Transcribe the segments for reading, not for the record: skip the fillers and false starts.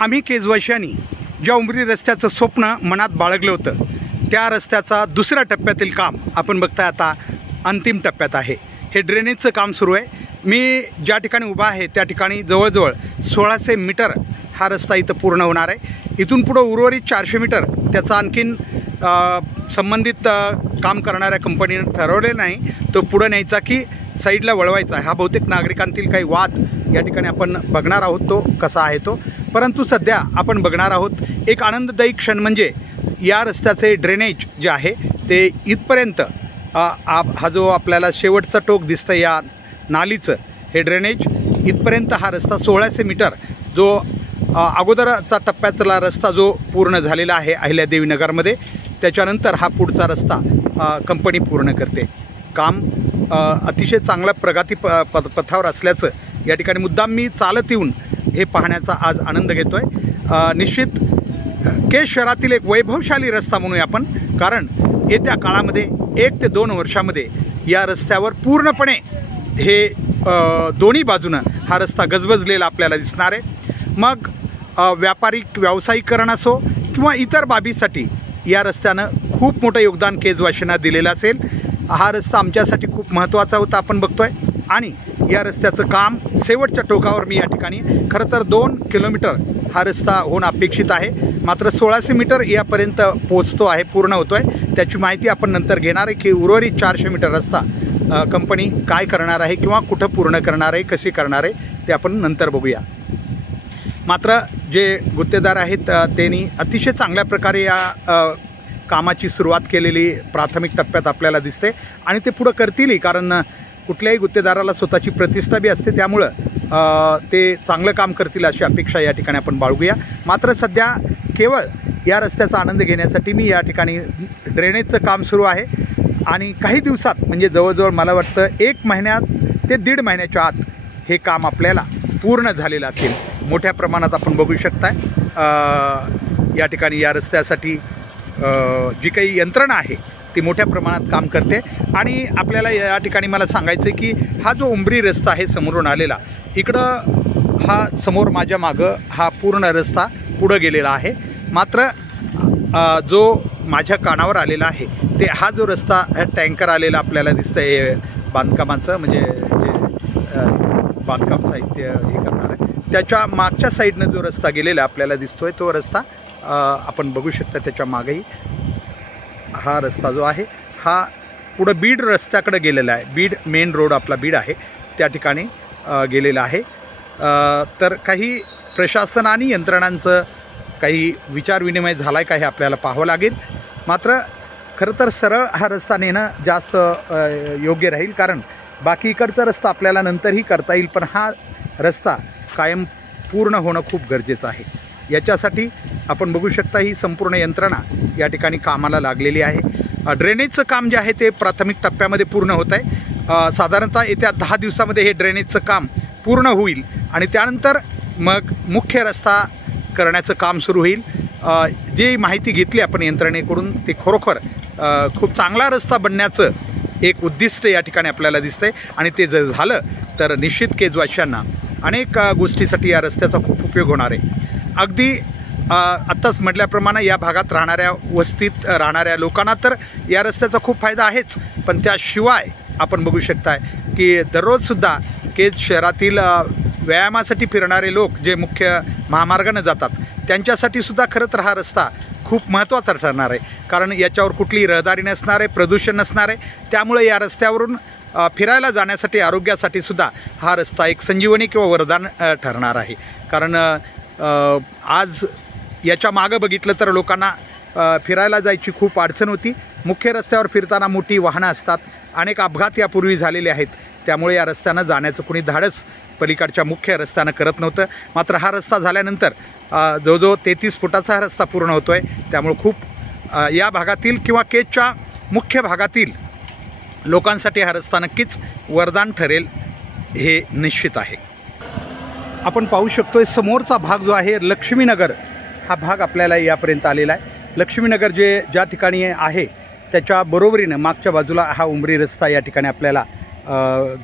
आम्ही केजवाशांनी ज्या उमरी रस्त्याचं स्वप्न मनात बाळगलं होतं त्या रस्त्याचा दुसऱ्या टप्प्यातील काम आपण बघताय आता अंतिम टप्प्यात आहे। हे ड्रेनेजचं काम सुरू आहे। मी ज्या ठिकाणी उभा आहे त्या ठिकाणी जवळजवळ 1600 मीटर हा रस्ता इथं पूर्ण होणार आहे। इथून पुढे उर्वरित 400 मीटर त्याचा आणखीन संबंधित काम करणाऱ्या कंपनीने ठरवलेलं नाही, तो पुढे न्यायचा की साईडला वळवायचा आहे। हा बहुतेक नागरिकांतील काही वाद या ठिकाणी आपण बघणार आहोत तो कसा आहे तो। परंतु सध्या आपण बघणार आहोत एक आनंददायी क्षण म्हणजे या रस्त्याचे ड्रेनेज जे आहे ते इथपर्यंत हा जो आपल्याला शेवटचा टोक दिसतं या नालीचं हे ड्रेनेज इथपर्यंत हा रस्ता 1600 मीटर जो अगोदरचा टप्प्यातला रस्ता जो पूर्ण झालेला आहे अहिल्यादेवी नगरमध्ये, त्याच्यानंतर हा पुढचा रस्ता कंपनी पूर्ण करते। काम अतिशय चांगल्या प्रगती पथावर असल्याचं या ठिकाणी मुद्दाम मी चालत येऊन हे पाहण्याचा आज आनंद घेतो आहे। निश्चित केज शहरातील एक वैभवशाली रस्ता म्हणूया आपण, कारण येत्या काळामध्ये 1 ते 2 वर्षामध्ये या रस्त्यावर पूर्णपणे हे दोन्ही बाजूनं हा रस्ता गजबजलेला आपल्याला दिसणार आहे। मग व्यापारिक व्यावसायिकरण असो किंवा इतर बाबीसाठी या रस्त्यानं खूप मोठं योगदान केजवाशांना दिलेलं असेल। हा रस्ता आमच्यासाठी खूप महत्त्वाचा होता आपण बघतोय आणि या रस्त्याचं काम शेवटच्या टोकावर मी या ठिकाणी खरं तर 2 किलोमीटर हा रस्ता होणं अपेक्षित आहे, मात्र 1600 मीटर यापर्यंत पोचतो आहे, पूर्ण होतो आहे। त्याची माहिती आपण नंतर घेणार आहे की उर्वरित 400 मीटर रस्ता कंपनी काय करणार आहे किंवा कुठं पूर्ण करणार आहे, कशी करणार आहे ते आपण नंतर बघूया। मात्र जे गुत्तेदार आहेत त्यांनी अतिशय चांगल्या प्रकारे या कामाची सुरुवात केलेली प्राथमिक टप्प्यात आपल्याला दिसते आणि ते पुढं करतीलही, कारण कुठल्याही गुत्तेदाराला स्वतःची प्रतिष्ठा बी असते, त्यामुळं ते चांगलं काम करतील अशी अपेक्षा या ठिकाणी आपण बाळगूया। मात्र सध्या केवळ या रस्त्याचा आनंद घेण्यासाठी मी या ठिकाणी ड्रेनेजचं काम सुरू आहे आणि काही दिवसात म्हणजे जवळजवळ मला वाटतं 1 महिन्यात ते 1.5 महिन्याच्या आत हे काम आपल्याला पूर्ण झालेलं असेल। मोठ्या प्रमाणात आपण बघू शकताय या ठिकाणी या रस्त्यासाठी जी काही यंत्रणा आहे ती मोठ्या प्रमाणात काम करते आणि आपल्याला या ठिकाणी मला सांगायचं आहे की हा जो उमरी रस्ता आहे समोरून आलेला, इकडं हा समोर माझ्या मागं हा पूर्ण रस्ता पुढं गेलेला आहे। मात्र जो माझ्या कानावर आलेला आहे ते हा जो रस्ता टँकर आलेला आपल्याला दिसतं आहे बांधकामाचं, म्हणजे जे बांधकाम साहित्य हे करणार आहे त्याच्या मागच्या साईडनं जो रस्ता गेलेला आपल्याला दिसतो आहे तो रस्ता आपण बघू शकता। त्याच्या मागेही हा रस्ता जो आहे हा पुढं बीड रस्त्याकडे गेलेला आहे, बीड मेन रोड आपला बीड आहे त्या ठिकाणी गेलेला आहे। तर काही प्रशासन आणि यंत्रणांचं काही विचारविनिमय झाला आहे का हे आपल्याला पाहावं लागेल। मात्र खरं तर सरळ हा रस्ता नेणं जास्त योग्य राहील, कारण बाकी इकडचा रस्ता आपल्याला नंतरही करता येईल, पण हा रस्ता कायम पूर्ण होणं खूप गरजेचं आहे। याच्यासाठी आपण बघू शकता ही संपूर्ण यंत्रणा या ठिकाणी कामाला लागलेली आहे। ड्रेनेजचं काम जे आहे ते प्राथमिक टप्प्यामध्ये पूर्ण होत आहे। साधारणतः येत्या 10 दिवसामध्ये हे ड्रेनेजचं काम पूर्ण होईल आणि त्यानंतर मग मुख्य रस्ता करण्याचं काम सुरू होईल। जी माहिती घेतली आपण यंत्रणेकडून ते खरोखर खूप चांगला रस्ता बनण्याचं एक उद्दिष्ट या ठिकाणी आपल्याला दिसतंय आणि ते जर झालं तर निश्चित केजवाशांना अनेक गोष्टीसाठी या रस्त्याचा खूप उपयोग होणार आहे। अगदी आत्ताच म्हटल्याप्रमाणे या भागात राहणाऱ्या वस्तीत राहणाऱ्या लोकांना तर या रस्त्याचा खूप फायदा आहेच, पण त्याशिवाय आपण बघू शकताय की दररोजसुद्धा केज शहरातील व्यायामासाठी फिरणारे लोक जे मुख्य महामार्गाने जातात त्यांच्यासाठी सुद्धा खरं तर हा रस्ता खूप महत्त्वाचा ठरणार आहे, कारण याच्यावर कुठलीही रहदारी नसणार आहे, प्रदूषण नसणार आहे। त्यामुळे या रस्त्यावरून फिरायला जाण्यासाठी आरोग्यासाठी सुद्धा हा रस्ता एक संजीवनी किंवा वरदान ठरणार आहे। कारण आज याच्या मागं बघितलं तर लोकांना फिरायला जायची खूप अडचण होती। मुख्य रस्त्यावर फिरताना मोठी वाहनं असतात, अनेक अपघात यापूर्वी झालेले आहेत, त्यामुळे या रस्त्यानं जाण्याचं कुणी धाडस पलीकडच्या मुख्य रस्त्यानं करत नव्हतं। मात्र हा रस्ता झाल्यानंतर जवळजवळ 33 फुटाचा हा रस्ता पूर्ण होतो आहे, त्यामुळे खूप या भागातील किंवा केजच्या मुख्य भागातील लोकांसाठी हा रस्ता नक्कीच वरदान ठरेल हे निश्चित आहे। आपण पाहू शकतोय समोरचा भाग जो आहे लक्ष्मीनगर हा भाग आपल्याला यापर्यंत आलेला आहे। लक्ष्मीनगर ज्या ठिकाणी आहे त्याच्या बरोबरीनं मागच्या बाजूला हा उमरी रस्ता या ठिकाणी आपल्याला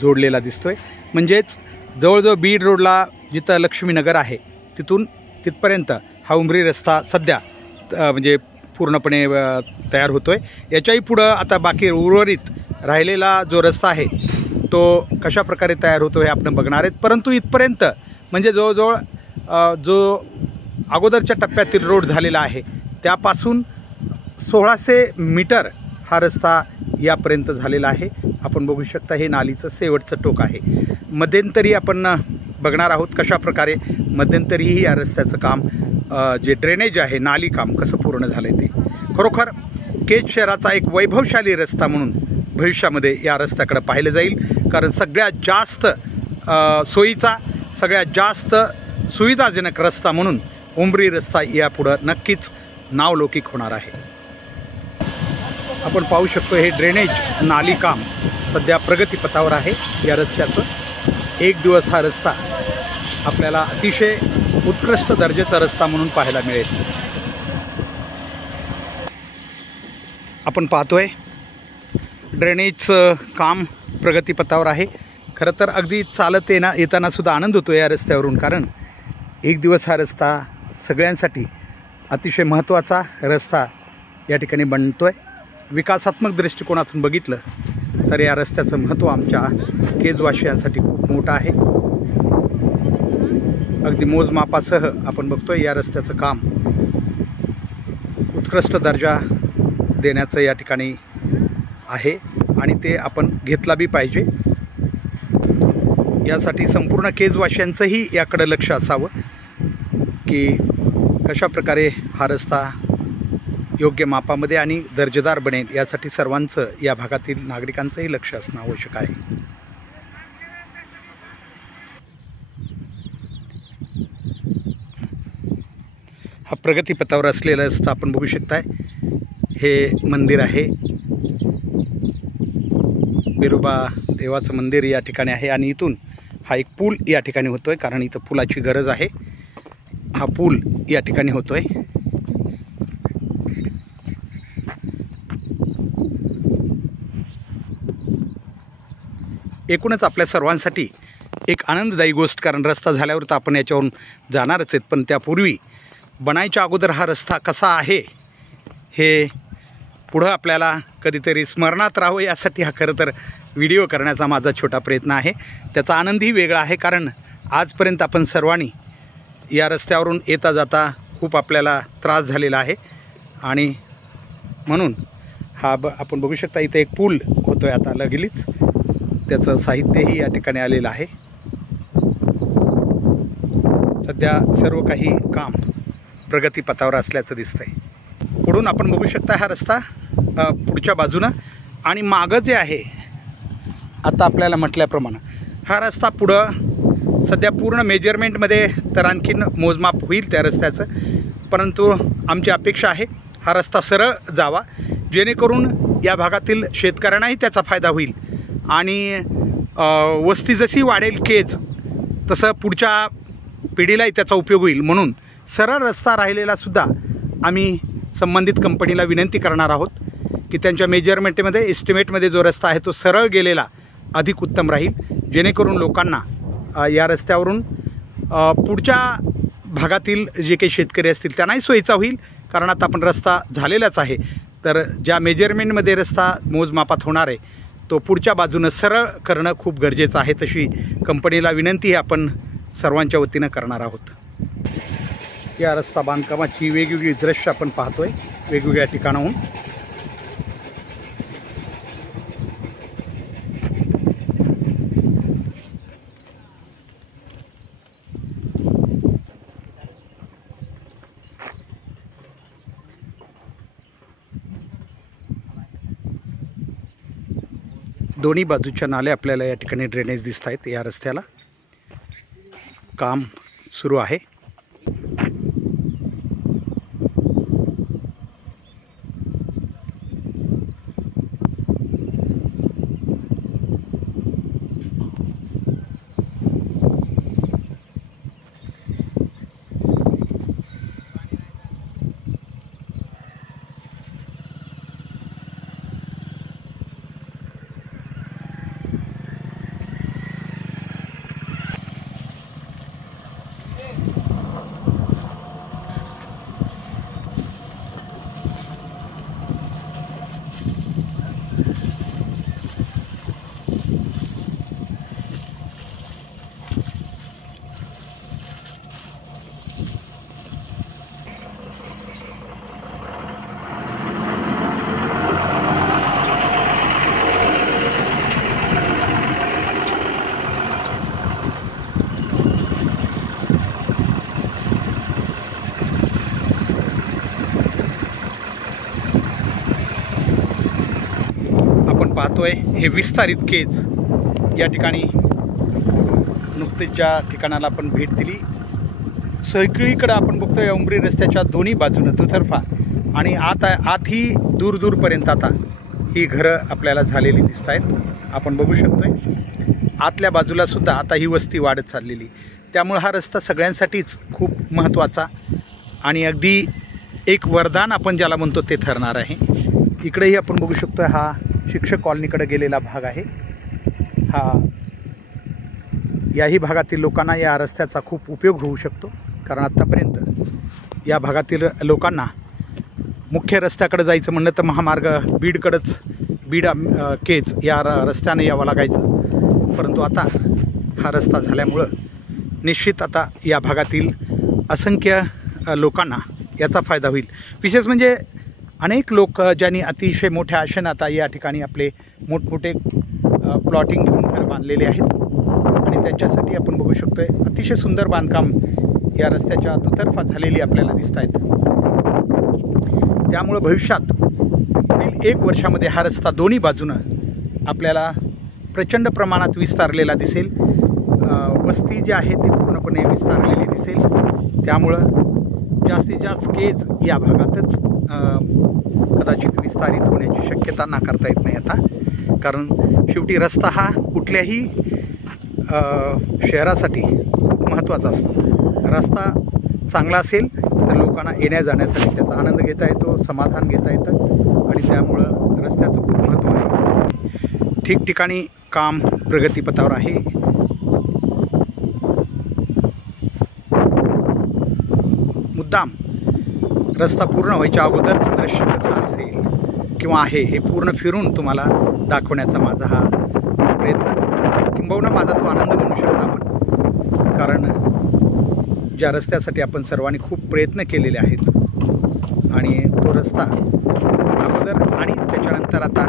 जोडलेला दिसतोय। म्हणजेच जवळजवळ बीड रोडला जिथं लक्ष्मीनगर आहे तिथून तिथपर्यंत हा उंबरी रस्ता सध्या म्हणजे पूर्णपणे तयार होतो आहे। याच्याही पुढं आता बाकी उर्वरित राहिलेला जो रस्ता आहे तो कशा प्रकारे तयार होतो हे आपण बघणार आहेत। परंतु इथपर्यंत म्हणजे जवळजवळ जो अगोदरच्या टप्प्यातील रोड झालेला आहे त्यापासून 1600 मीटर हा रस्ता यापर्यंत झालेला आहे। आपण बघू शकता हे नालीचं शेवटचं टोक आहे। मध्यंतरी आपण बघणार आहोत कशा प्रकारे मध्यंतरीही या रस्त्याचं काम जे ड्रेनेज आहे नाली काम कसं पूर्ण झालं आहे ते खरोखर केज शहराचा एक वैभवशाली रस्ता म्हणून भविष्यामध्ये या रस्त्याकडे पाहिलं जाईल। कारण सगळ्यात जास्त सोयीचा सगळ्यात जास्त सुविधाजनक रस्ता म्हणून उंबरी रस्ता यापुढं नक्कीच नावलौकिक होणार आहे। आपण पाहू शकतो हे ड्रेनेज नाली काम सध्या प्रगतीपथावर आहे या रस्त्याचं। एक दिवस हा रस्ता आपल्याला अतिशय उत्कृष्ट दर्जाचा रस्ता म्हणून पाहायला मिळेल। आपण पाहतोय ड्रेनेजचं काम प्रगतीपथावर आहे। खरं तर अगदी चालत येताना सुद्धा आनंद होतो या रस्त्यावरून, कारण एक दिवस हा रस्ता सगळ्यांसाठी अतिशय महत्त्वाचा रस्ता या ठिकाणी बनतो आहे। विकासात्मक दृष्टिकोनातून बघितलं तर या रस्त्याचं महत्त्व आमच्या केजवासियांसाठी खूप मोठं आहे। अगदी मोजमापासह आपण बघतोय या रस्त्याचं काम उत्कृष्ट दर्जा देण्याचं या ठिकाणी आहे आणि ते आपण घेतला बी पाहिजे। यासाठी संपूर्ण केजवासियांचंही याकडे लक्ष असावं की कशा प्रकारे हा रस्ता योग्य मापामध्ये आणि दर्जेदार बनेल, यासाठी सर्वांचं या भागातील नागरिकांचंही लक्ष असणं आवश्यक आहे। हा प्रगतीपथावर असलेला रस्ता आपण बघू शकताय, हे मंदिर आहे बिरोबा देवाचं मंदिर या ठिकाणी आहे आणि इथून हा एक पूल या ठिकाणी होतोय, कारण इथं पुलाची गरज आहे। हा पूल या ठिकाणी होतोय। एकूणच आपल्या सर्वांसाठी एक आनंददायी गोष्ट, कारण रस्ता झाल्यावर तर आपण याच्यावरून जाणारच आहेत, पण त्यापूर्वी बनायच्या अगोदर हा रस्ता कसा आहे हे पुढं आपल्याला कधीतरी स्मरणात राहावं यासाठी हा खरं तर व्हिडिओ करण्याचा माझा छोटा प्रयत्न आहे। त्याचा आनंदही वेगळा आहे, कारण आजपर्यंत आपण सर्वांनी या रस्त्यावरून येता जाता खूप आपल्याला त्रास झालेला आहे आणि म्हणून आपण बघू शकता इथे एक पूल होतोय आता लगेच, त्याचं साहित्यही या ठिकाणी आलेलं आहे। सध्या सर्व काही काम प्रगतीपथावर असल्याचं दिसतंय। पुढून आपण बघू शकता हा रस्ता पुढच्या बाजूनं आणि मागं जे आहे आता आपल्याला म्हटल्याप्रमाणे हा रस्ता पुढं सध्या पूर्ण मेजरमेंटमध्ये तर आणखीन मोजमाप होईल त्या रस्त्याचं, परंतु आमची अपेक्षा आहे हा रस्ता सरळ जावा, जेणेकरून या भागातील शेतकऱ्यांनाही त्याचा फायदा होईल आणि वस्ती जशी वाढेल केज तसं पुढच्या पिढीलाही त्याचा उपयोग होईल। म्हणून सरळ रस्ता राहिलेलासुद्धा आम्ही संबंधित कंपनीला विनंती करणार आहोत की त्यांच्या मेजरमेंटमध्ये एस्टिमेटमध्ये जो रस्ता आहे तो सरळ गेलेला अधिक उत्तम राहील, जेणेकरून लोकांना या रस्त्यावरून पुढच्या भागातील जे काही शेतकरी असतील त्यांनाही सोयीचा होईल। कारण आता आपण रस्ता झालेलाच आहे, तर ज्या मेजरमेंटमध्ये रस्ता मोजमापात होणार आहे तो पुढच्या बाजूनं सरळ करणं खूप गरजेचं आहे। तशी कंपनीला विनंती आपण सर्वांच्या वतीनं करणार आहोत। या रस्ता बांधकामाची वेगवेगळी दृश्य आपण पाहतोय वेगवेगळ्या ठिकाणाहून। दोन्ही बाजूच्या नाले आपल्याला या ठिकाणी ड्रेनेज दिसत आहेत। या रस्त्याला काम सुरू आहे। पाहतोय हे विस्तारित केज या ठिकाणी नुकतेच ज्या ठिकाणाला आपण भेट दिली सगळीकडे आपण बघतोय उंबरी रस्त्याच्या दोन्ही बाजूनं दुतर्फा आणि आतही दूर दूरपर्यंत आता ही घरं आपल्याला झालेली दिसत आहेत। आपण बघू शकतोय आतल्या बाजूला सुद्धा आता ही वस्ती वाढत चाललेली, त्यामुळे हा रस्ता सगळ्यांसाठीच खूप महत्त्वाचा आणि अगदी एक वरदान आपण ज्याला म्हणतो ते ठरणार आहे। इकडेही आपण बघू शकतोय हा शिक्षक कॉलनीकडे गेलेला भाग आहे। याही भागातील लोकांना या रस्त्याचा खूप उपयोग होऊ शकतो, कारण आत्तापर्यंत या भागातील लोकांना मुख्य रस्त्याकडे जायचं म्हणलं तर महामार्ग बीड केज या रस्त्याने यावं लागायचं, परंतु आता हा रस्ता झाल्यामुळं निश्चित आता या भागातील असंख्य लोकांना याचा फायदा होईल। विशेष म्हणजे अनेक लोक ज्यांनी अतिशय मोठ्या आशेने आता या ठिकाणी आपले मोठमोठे प्लॉटिंग घेऊन घर बांधलेले आहेत आणि त्यांच्यासाठी आपण बघू शकतोय अतिशय सुंदर बांधकाम या रस्त्याच्या दुतर्फा झालेली आपल्याला दिसत आहेत। त्यामुळे भविष्यात पुढील 1 वर्षामध्ये हा रस्ता दोन्ही बाजूनं आपल्याला प्रचंड प्रमाणात विस्तारलेला दिसेल, वस्ती जी आहे ती पूर्णपणे विस्तारलेली दिसेल। त्यामुळं जास्तीत जास्त केज या भागातच कदाचित विस्तारित होण्याची शक्यता नाकारता येत नाही आता, कारण शेवटी रस्ता हा कुठल्याही शहरासाठी खूप महत्त्वाचा असतो। रस्ता चांगला असेल तर लोकांना येण्या जाण्यासाठी त्याचा आनंद घेता येतो, समाधान घेता येतं आणि त्यामुळं रस्त्याचं खूप महत्त्व आहे। ठिकठिकाणी काम प्रगतीपथावर आहे। मुद्दाम रस्ता पूर्ण व्हायच्या अगोदरचं दृश्य कसं असेल किंवा आहे हे पूर्ण फिरून तुम्हाला दाखवण्याचा माझा हा प्रयत्न, किंबहुना माझा तो आनंद म्हणू शकतो आपण, कारण ज्या रस्त्यासाठी आपण सर्वांनी खूप प्रयत्न केलेले आहेत आणि तो रस्ता अगोदर आणि त्याच्यानंतर आता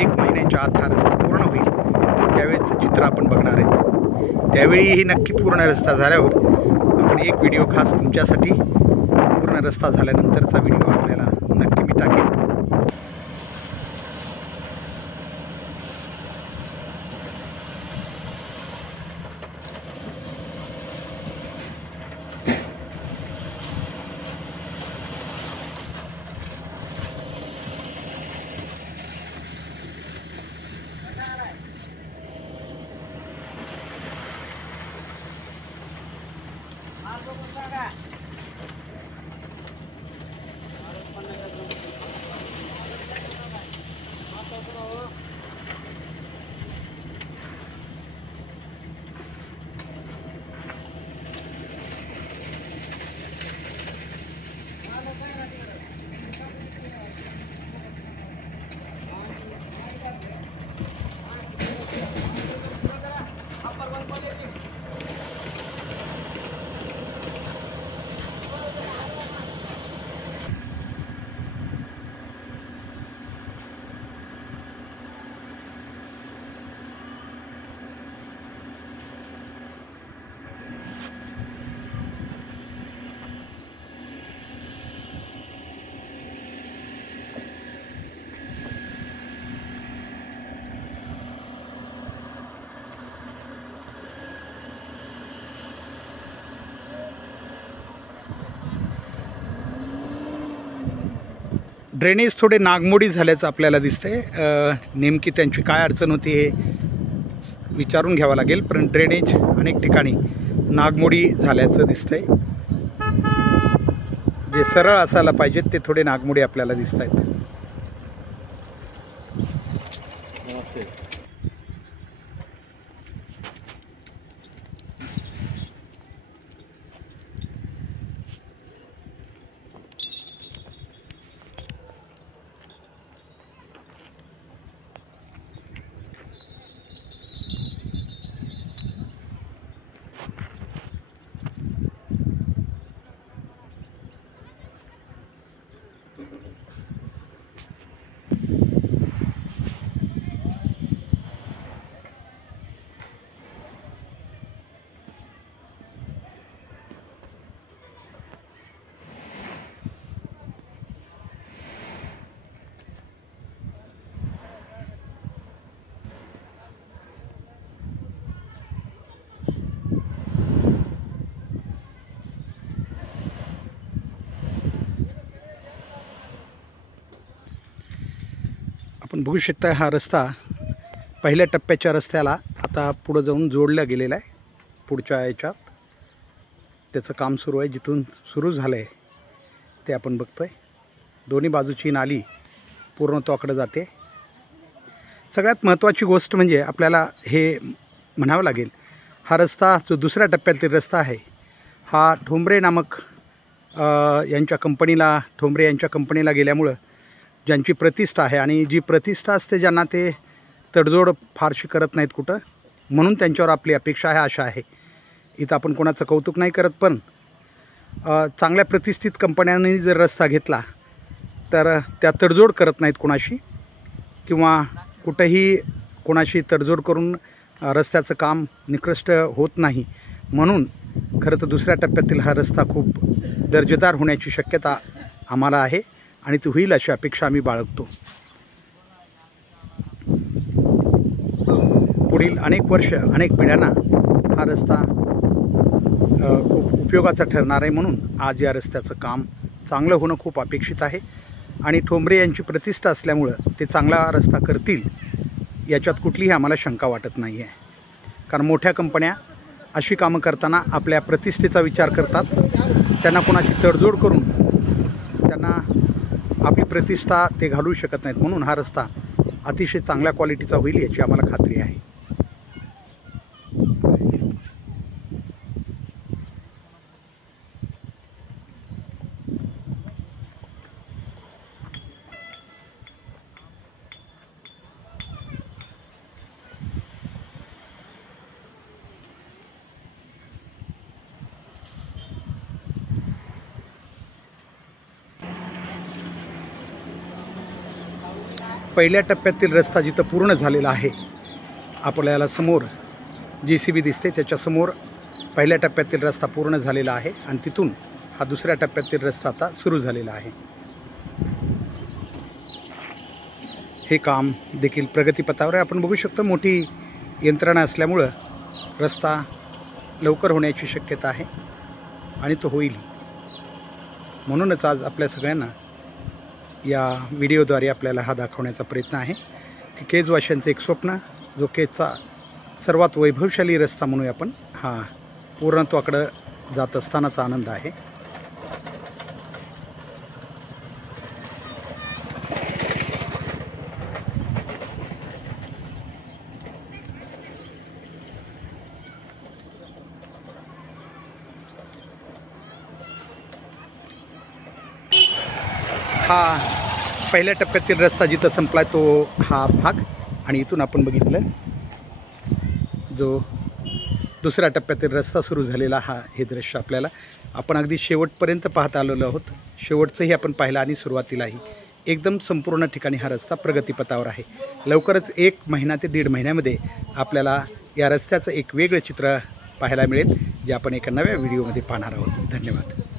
1 महिन्याच्या आत हा रस्ता पूर्ण होईल त्यावेळेचं चित्र आपण बघणार आहेत। त्यावेळीही नक्की पूर्ण रस्ता झाल्यावर आपण एक व्हिडिओ खास तुमच्यासाठी पूर्ण रस्ता झाल्यानंतरचा व्हिडिओ आपल्याला नक्की मी टाकेन। ड्रेनेज थोडे नागमोडी झाल्याचं आपल्याला दिसतंय। नेमकी त्यांची काय अडचण होती हे विचारून घ्यावं लागेल, पण ड्रेनेज अनेक ठिकाणी नागमोडी झाल्याचं दिसतंय। जे सरळ असायला पाहिजेत ते थोडे नागमोडी आपल्याला दिसत आहेत। आपण बघू शकता हा रस्ता पहिल्या टप्प्याच्या रस्त्याला आता पुढं जाऊन जोडला गेलेला आहे. पुढच्या याच्यात त्याचं काम सुरू आहे. जिथून सुरू झालं आहे ते आपण बघतो आहे. दोन्ही बाजूची नाली पूर्णत्वाकडे जाते. सगळ्यात महत्त्वाची गोष्ट म्हणजे आपल्याला हे म्हणावं लागेल, हा रस्ता जो दुसऱ्या टप्प्यातील रस्ता आहे हा ठोंबरे नामक ठोंबरे यांच्या कंपनीला गेल्यामुळं ज्यांची प्रतिष्ठा आहे आणि जी प्रतिष्ठा असते ज्यांना ते तडजोड फारशी करत नाहीत कुठं, म्हणून त्यांच्यावर आपली अपेक्षा आहे, आशा आहे. इथं आपण कोणाचं कौतुक नाही करत, पण चांगल्या प्रतिष्ठित कंपन्यांनी जर रस्ता घेतला तर त्या तडजोड करत नाहीत कोणाशी, किंवा कुठंही कोणाशी तडजोड करून रस्त्याचं काम निकृष्ट होत नाही. म्हणून खरं तर दुसऱ्या टप्प्यातील हा रस्ता खूप दर्जेदार होण्याची शक्यता आम्हाला आहे आणि ती होईल अशी अपेक्षा आम्ही बाळगतो. पुढील अनेक वर्ष अनेक पिढ्यांना हा रस्ता खूप उपयोगाचा ठरणार आहे. म्हणून आज या रस्त्याचं काम चांगलं होणं खूप अपेक्षित आहे आणि ठोंबरे यांची प्रतिष्ठा असल्यामुळं ते चांगला रस्ता करतील याच्यात कुठलीही आम्हाला शंका वाटत नाही आहे. कारण मोठ्या कंपन्या अशी कामं करताना आपल्या प्रतिष्ठेचा विचार करतात. त्यांना कोणाची तडजोड करून त्यांना आपली प्रतिष्ठा ते घालवू शकत नाहीत. म्हणून हा रस्ता अतिशय चांगल्या क्वालिटीचा होईल याची आम्हाला खात्री आहे. पहिल्या टप्प्यातील रस्ता जिथं पूर्ण झालेला आहे, आपल्याला समोर JCB दिसते, त्याच्यासमोर पहिल्या टप्प्यातील रस्ता पूर्ण झालेला आहे आणि तिथून हा दुसऱ्या टप्प्यातील रस्ता आता सुरू झालेला आहे. हे काम देखील प्रगतीपथावर आहे. आपण बघू शकतो मोठी यंत्रणा असल्यामुळं रस्ता लवकर होण्याची शक्यता आहे आणि तो होईल. म्हणूनच आज आपल्या सगळ्यांना या व्हिडिओद्वारे आपल्याला हा दाखवण्याचा प्रयत्न आहे की केजवाशांचं एक स्वप्न, जो केजचा सर्वात वैभवशाली रस्ता म्हणून आपण हा पूर्णत्वाकडं जात असतानाचा आनंद आहे. हा पहिल्या टप्प्यातील रस्ता जिथं संपला तो हा भाग, आणि इथून आपण बघितलं जो दुसऱ्या टप्प्यातील रस्ता सुरू झालेला हे दृश्य आपल्याला आपण अगदी शेवटपर्यंत पाहत आलेलो आहोत. शेवटचंही आपण पाहिलं आणि सुरुवातीलाही एकदम संपूर्ण ठिकाणी हा रस्ता प्रगतीपथावर आहे. लवकरच 1 महिना ते 1.5 महिन्यामध्ये आपल्याला या रस्त्याचं एक वेगळं चित्र पाहायला मिळेल, जे आपण एका नव्या व्हिडिओमध्ये पाहणार आहोत. धन्यवाद.